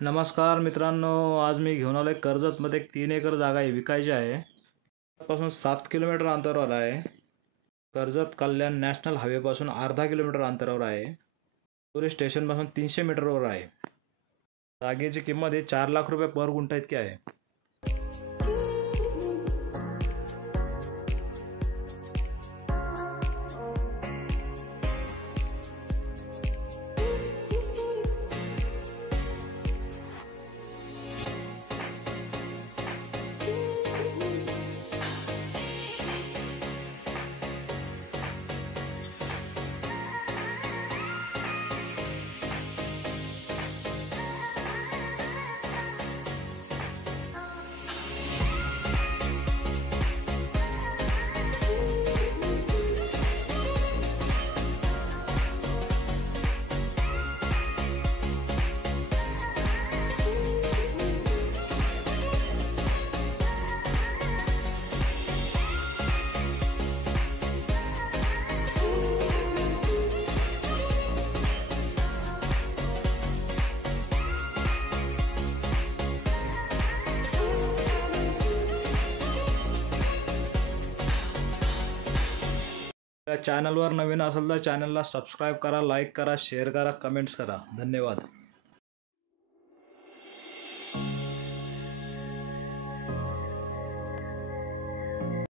नमस्कार मित्रांनो, आज मी घेऊन आलो आहे कर्जतमध्ये एक 3 एकर जागा आहे, विकायची आहे. पासून 7 किलोमीटर अंतरावर आहे. कर्जत कल्याण नॅशनल हायवेपासून अर्धा किलोमीटर अंतरावर आहे. पुणे स्टेशनपासून 300 मीटरवर आहे. जागेची किंमत ही 4 लाख रुपये पर गुंठा इतकी आहे. चॅनलवर नवीन असेल तर चॅनलला सबस्क्राईब करा, लाईक करा, शेअर करा, कमेंट्स करा. धन्यवाद.